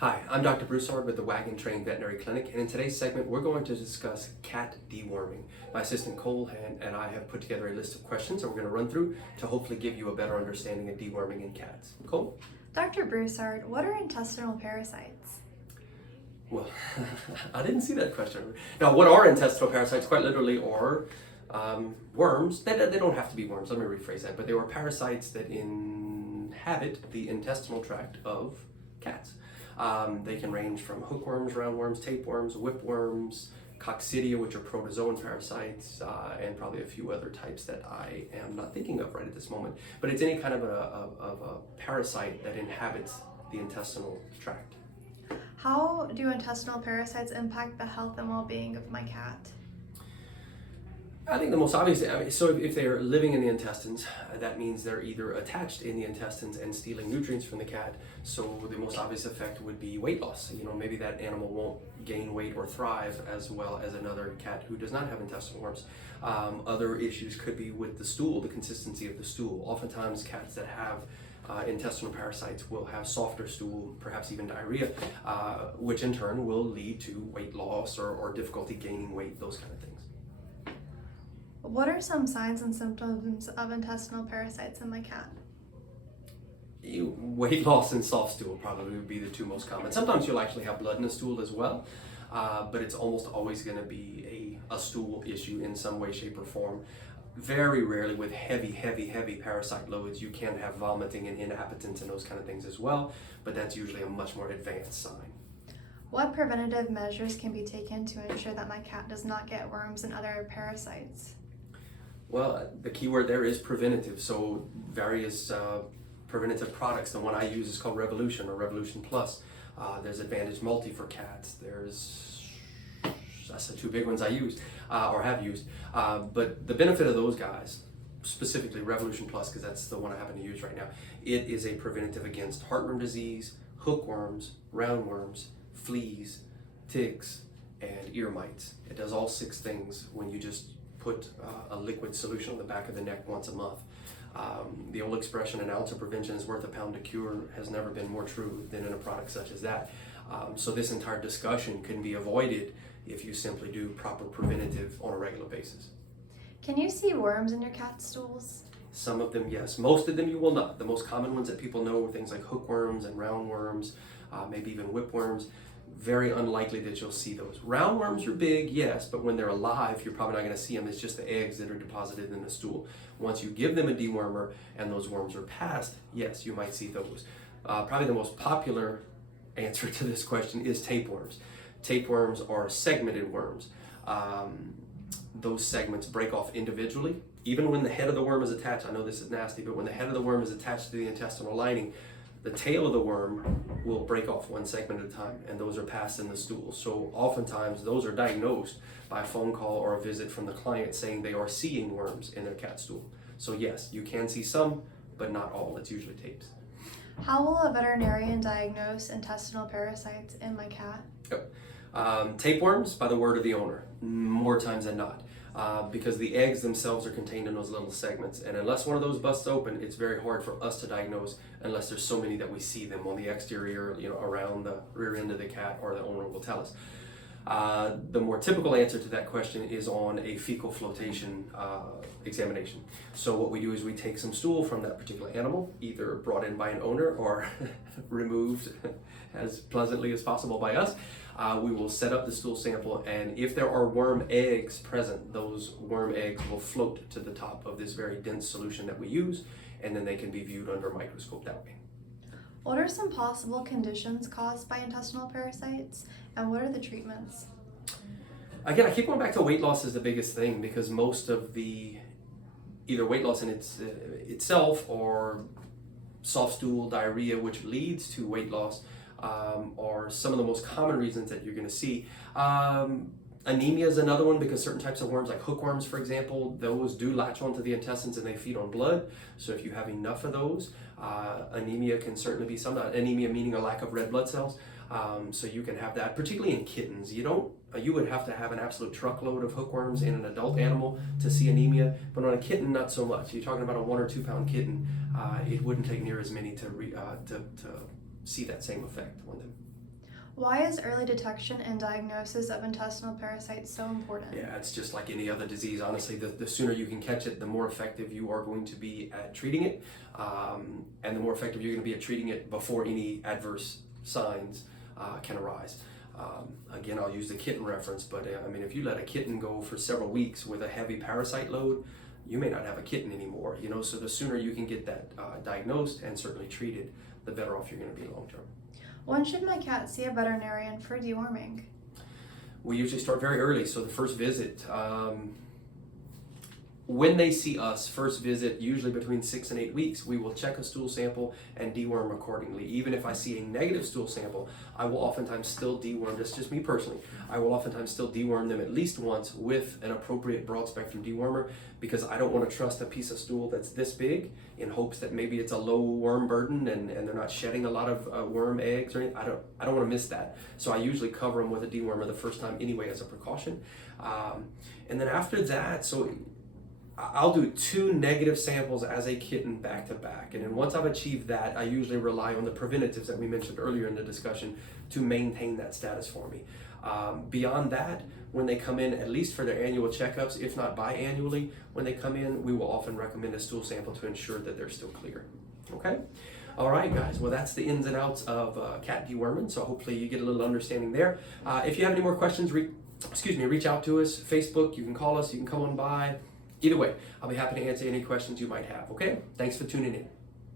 Hi, I'm Dr. Broussard with the Waggin Trained Veterinary Clinic, and in today's segment we're going to discuss cat deworming. My assistant Cole and I have put together a list of questions that we're going to run through to hopefully give you a better understanding of deworming in cats. Cole? Dr. Broussard, what are intestinal parasites? Well, I didn't see that question. Now, what are intestinal parasites? Quite literally are worms. They don't have to be worms, let me rephrase that, but they are parasites that inhabit the intestinal tract of cats. They can range from hookworms, roundworms, tapeworms, whipworms, coccidia, which are protozoan parasites, and probably a few other types that I am not thinking of right at this moment. But it's any kind of a parasite that inhabits the intestinal tract. How do intestinal parasites impact the health and well-being of my cat? I think the most obvious, so if they're living in the intestines, that means they're either attached in the intestines and stealing nutrients from the cat. So the most obvious effect would be weight loss. Maybe that animal won't gain weight or thrive as well as another cat who does not have intestinal worms. Other issues could be with the stool, the consistency of the stool. Oftentimes cats that have intestinal parasites will have softer stool, perhaps even diarrhea, which in turn will lead to weight loss or difficulty gaining weight, those kind of things. What are some signs and symptoms of intestinal parasites in my cat? Weight loss and soft stool probably would be the two most common. Sometimes you'll actually have blood in the stool as well, but it's almost always going to be a stool issue in some way, shape, or form. Very rarely with heavy parasite loads, you can have vomiting and inappetence and those kind of things as well, but that's usually a much more advanced sign. What preventative measures can be taken to ensure that my cat does not get worms and other parasites? Well, the key word there is preventative. So various preventative products. The one I use is called Revolution or Revolution Plus. There's Advantage Multi for cats. That's the two big ones I use or have used. But the benefit of those guys, specifically Revolution Plus, because that's the one I happen to use right now, it is a preventative against heartworm disease, hookworms, roundworms, fleas, ticks, and ear mites. It does all 6 things when you just put a liquid solution on the back of the neck once a month. The old expression, an ounce of prevention is worth a pound of cure, has never been more true than in a product such as that. So this entire discussion can be avoided if you simply do proper preventative on a regular basis. Can you see worms in your cat's stools? Some of them, yes. Most of them you will not. The most common ones that people know are things like hookworms and roundworms, maybe even whipworms. Very unlikely that you'll see those. Roundworms are big, yes, but when they're alive, you're probably not going to see them. It's just the eggs that are deposited in the stool. Once you give them a dewormer and those worms are passed, yes, you might see those. Probably the most popular answer to this question is tapeworms. Tapeworms are segmented worms. Those segments break off individually. Even when the head of the worm is attached, I know this is nasty, but when the head of the worm is attached to the intestinal lining, the tail of the worm will break off one segment at a time, and those are passed in the stool. So oftentimes those are diagnosed by a phone call or a visit from the client saying they are seeing worms in their cat stool. So yes, you can see some, but not all. It's usually tapes. How will a veterinarian diagnose intestinal parasites in my cat? Tapeworms by the word of the owner, more times than not. Because the eggs themselves are contained in those little segments, and unless one of those busts open, it's very hard for us to diagnose unless there's so many that we see them on the exterior, around the rear end of the cat, or the owner will tell us. The more typical answer to that question is on a fecal flotation examination. So what we do is we take some stool from that particular animal, either brought in by an owner or removed as pleasantly as possible by us. We will set up the stool sample, and if there are worm eggs present, those worm eggs will float to the top of this very dense solution that we use, and then they can be viewed under a microscope that way. What are some possible conditions caused by intestinal parasites, and what are the treatments? Again, I keep going back to weight loss is the biggest thing, because most of the either weight loss in itself or soft stool, diarrhea, which leads to weight loss, are some of the most common reasons that you're going to see. Anemia is another one, because certain types of worms, like hookworms, for example, those do latch onto the intestines and they feed on blood. So if you have enough of those, anemia can certainly be some. Anemia meaning a lack of red blood cells. So you can have that, particularly in kittens. You would have to have an absolute truckload of hookworms in an adult animal to see anemia, but on a kitten, not so much. You're talking about a 1 or 2 pound kitten. It wouldn't take near as many to see that same effect on them. Why is early detection and diagnosis of intestinal parasites so important? Yeah, it's just like any other disease. Honestly, the sooner you can catch it, the more effective you are going to be at treating it, and the more effective you're going to be at treating it before any adverse signs can arise. Again, I'll use the kitten reference, but I mean, if you let a kitten go for several weeks with a heavy parasite load, you may not have a kitten anymore. So the sooner you can get that diagnosed and certainly treated, the better off you're going to be long term. When should my cat see a veterinarian for deworming? We usually start very early, so the first visit, when they see us, first visit, usually between 6 and 8 weeks, we will check a stool sample and deworm accordingly. Even if I see a negative stool sample, I will oftentimes still deworm, that's just me personally, I will oftentimes still deworm them at least once with an appropriate broad spectrum dewormer, because I don't want to trust a piece of stool that's this big in hopes that maybe it's a low worm burden and they're not shedding a lot of worm eggs or anything. I don't want to miss that. So I usually cover them with a dewormer the first time anyway as a precaution. And then after that, so I'll do 2 negative samples as a kitten back to back. And then once I've achieved that, I usually rely on the preventatives that we mentioned earlier in the discussion to maintain that status for me. Beyond that, when they come in, at least for their annual checkups, if not biannually, when they come in, we will often recommend a stool sample to ensure that they're still clear. Okay? All right, guys. Well, that's the ins and outs of cat deworming. So hopefully you get a little understanding there. If you have any more questions, reach out to us. Facebook, you can call us, you can come on by. Either way, I'll be happy to answer any questions you might have, okay? Thanks for tuning in.